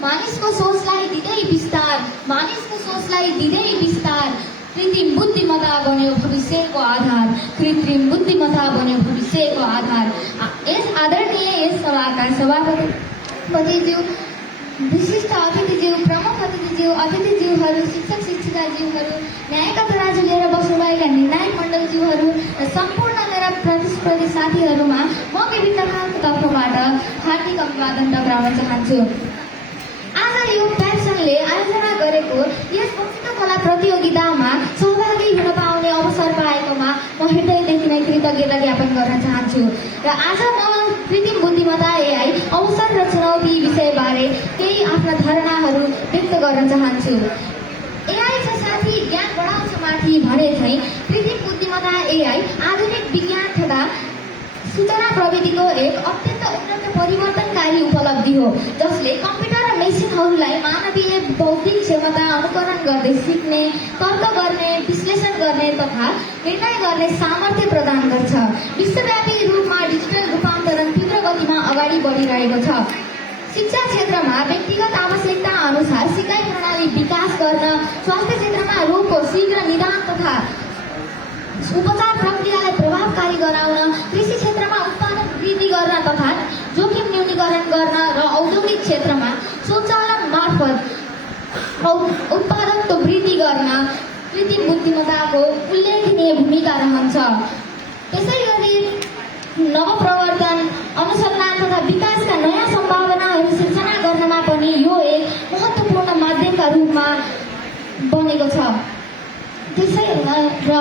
मानिसको सोचलाई दिँदै विस्तार कृत्रिम बुद्धिमत्ता बन्यो भविष्यको आधार। यस आदरणीय यस सभाका सभापतिज्यू, विशिष्ट अतिथिज्यू, प्रमुख अतिथिज्यू, अतिथिज्यूहरू, शिक्षक शिक्षिकाज्यूहरू, न्यायका तराजु लिएर बस्नुभएका निर्णायक मण्डलज्यूहरू र सम्पूर्ण मेरा प्रतिस्पर्धी साथीहरूमा म विभिन्न खालको तर्फबाट हार्दिक अभिवादन टक्राउन चाहन्छु। आज यो प्यासनले आयोजना गरेको यस वक्तृत्व कला प्रतियोगितामा सहभागी हुन पाउने अवसर पाएकोमा म हृदयदेखि नै कृतज्ञता ज्ञापन गर्न चाहन्छु र आज म कृत्रिम बुद्धिमत्ता एआई अवसर र चुनौती विषयबारे केही आफ्ना धारणाहरू व्यक्त गर्न चाहन्छु। एआई छ साथी ज्ञान बढाउँछ माथि भने झैं कृत्रिम बुद्धिमत्ता एआई आधुनिक विज्ञान तथा सूचना प्रविधिको एक अत्यन्त उन्नत परिवर्तनकारी उपलब्धि हो जसले कम्प्युटर र मेसिनहरूलाई मानवीय बौद्धिक क्षमता अनुकरण गर्दै सिक्ने, तर्क गर्ने, विश्लेषण गर्ने तथा निर्णय गर्ने सामर्थ्य प्रदान गर्छ। विश्वव्यापी रूपमा डिजिटल रूपान्तरण तीव्र गतिमा अगाडि बढिरहेको छ। शिक्षा क्षेत्रमा व्यक्तिगत आवश्यकता अनुसार सिकाइ प्रणाली विकास गर्न, स्वास्थ्य क्षेत्रमा रोगको शीघ्र निदान तथा उपचार प्रक्रियालाई प्रभावकारी गराउन, कृषि क्षेत्रमा उत्पादन वृद्धि गर्न तथा जोखिम न्यूनीकरण गर्न र औद्योगिक क्षेत्रमा स्वचालन मार्फत उत्पादकत्व वृद्धि गर्न कृत्रिम बुद्धिमत्ताको उल्लेखनीय भूमिका रहन्छ। त्यसैगरी नवप्रवर्तन, अनुसन्धान तथा विकासका नयाँ सम्भावनाहरू सिर्जना गर्नमा पनि यो एक महत्त्वपूर्ण माध्यमका रूपमा बनेको छ। त्यसै र